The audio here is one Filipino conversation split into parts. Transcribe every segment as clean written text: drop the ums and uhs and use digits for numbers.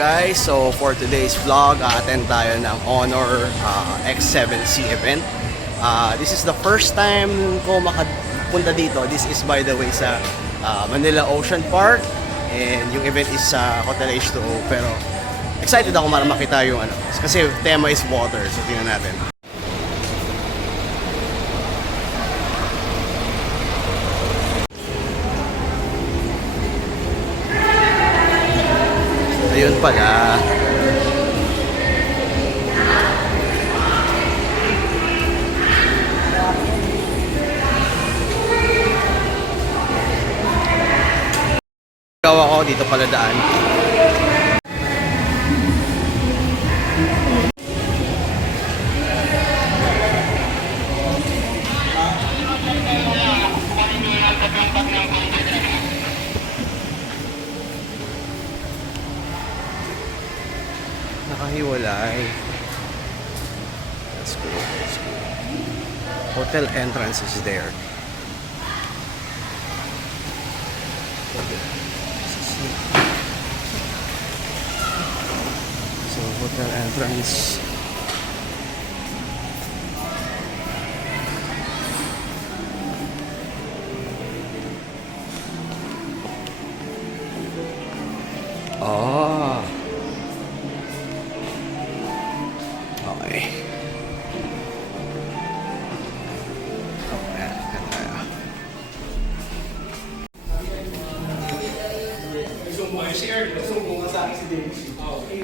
guys, so for today's vlog, attend tayo ng Honor X7C event. This is the first time ko makapunta dito. This is by the way sa Manila Ocean Park, and yung event is sa Hotel H2O. Pero excited ako para makita yung ano, kasi tema is water, so tingnan natin. Ayun pala. Ikaw ako, dito pala daan. Nakahiwalay. Let's go, let's go. Hotel entrance is there. So hotel entrance. Oh. Okay.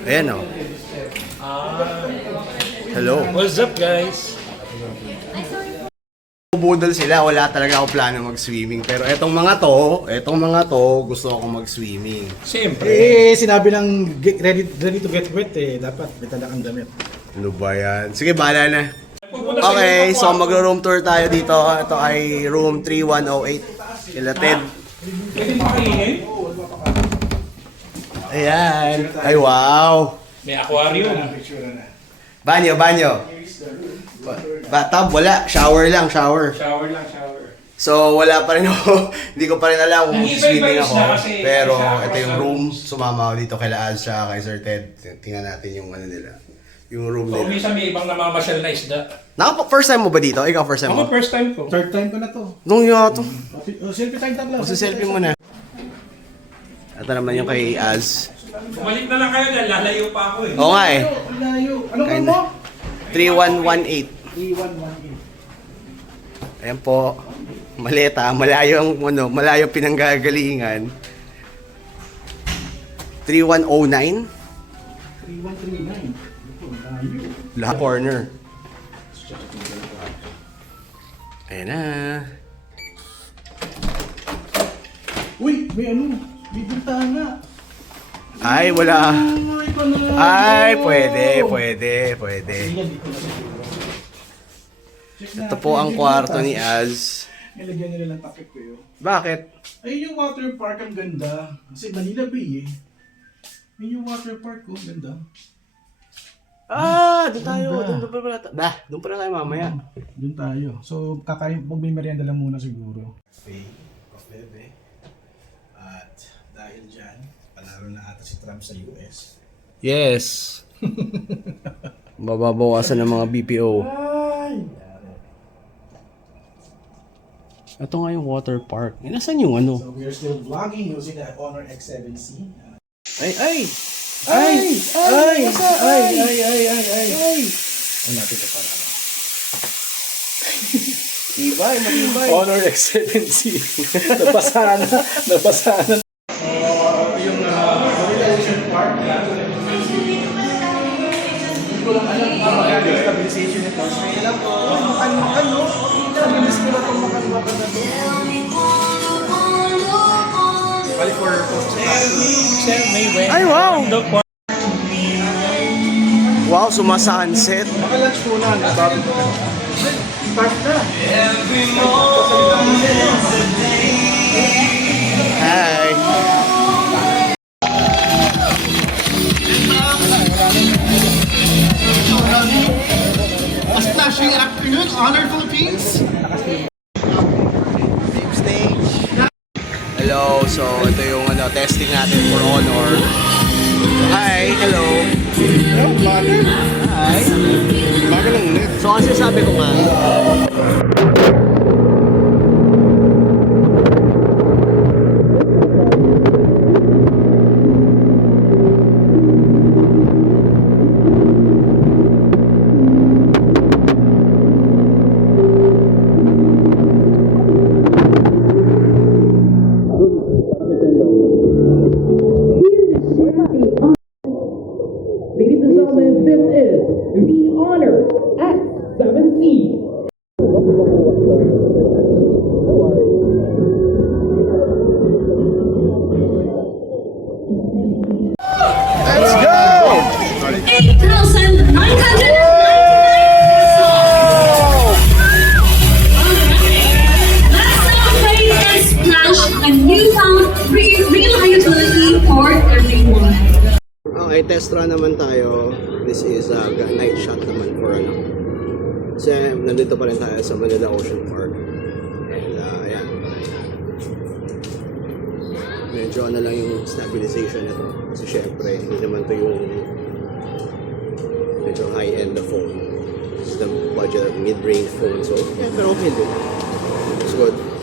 Ayan o. Hello. What's up, guys? Budol sila, wala talaga ako plano mag-swimming. Pero etong mga to, gusto ako mag-swimming. Siyempre. Sinabi ng ready to get wet dapat may tala kang damit. Ano ba yan? Sige, bahala na. Okay, so mag-room tour tayo dito. Ito ay room 3108. Kila Ted. Pwede makainin? Ayan. Ay, wow. May aquarium. Banyo. Bathtub, wala. Shower lang, shower. Shower lang, shower. So, wala pa rin ako. Hindi ko pa rin alam kung swimming ako. Kasi Pero, isa ito yung sa room. Sumama ako dito kay Az siya, kay Sir Ted. Tingnan natin yung ano nila. Yung room So, nila. minsan may ibang namamasyal na isda. First time mo ba dito? Ikaw first time mo? Ako first time ko. Third time ko na to. Nung yato. Selfie time tagla. Selfie mo na. Ito naman yung kay Az. Bumalik na lang kayo dahil lalayo pa ako eh. Oo nga eh. Layo. Anong room mo? 3118. 3118. Ayan po. Maleta. Malayo pinanggagalingan. 3109. 3139. Lahat corner. Ayan na. Uy, may ano? May bintana. Ay, wala. Ay, pwede. Sige, di ko na siguro. Check Ito natin. po ang kwarto ni Az. Nilagyan nila ng takip ko yun. Bakit? Ay, yung water park ang ganda. Kasi Manila Bay Yun yung water park ko, ganda. Doon tayo. Ganda. Doon pala tayo mamaya. Doon tayo. So, magmimerienda lang muna siguro. Of Bebe. At dahil dyan, panalo na ata si Trump sa US. Yes. Mababawasan ng mga BPO. Ay! Ito nga yung water park. Nasaan yung ano? So, we are still vlogging using the Honor X7C. Ay! Ay! Ano natin ito para ano? Matibay. Honor X7C. Nabasa na. Yung Manila Ocean Park. Hindi ko lang alam kung maganda yung stabilization nito. May alam ko, stabilis ko na itong makaluwagan na ito. Bali for Ay, wow! Wow, sumasunset. Maka-lunch muna. Nababi ko na. Start na. Hi! Astonishing afternoon, Honor Philippines. Big stage. Hello, so ito yung testing natin for Honor. Hi! Ay. Bago ng net. So kasi sabi ko nga, Ladies and gentlemen, this is the Honor X7C. let's go! 8,999 Let's celebrate and splash a newfound reliability for everyone. Okay, test run naman tayo. This is a night shot naman for ano. Kasi nandito pa rin tayo sa Manila Ocean Park. And ayan. Medyo ano lang yung stabilization nito. Kasi syempre, hindi naman to yung medyo high-end na phone. This is the budget mid-range phone. So, yeah, pero okay din. It's good.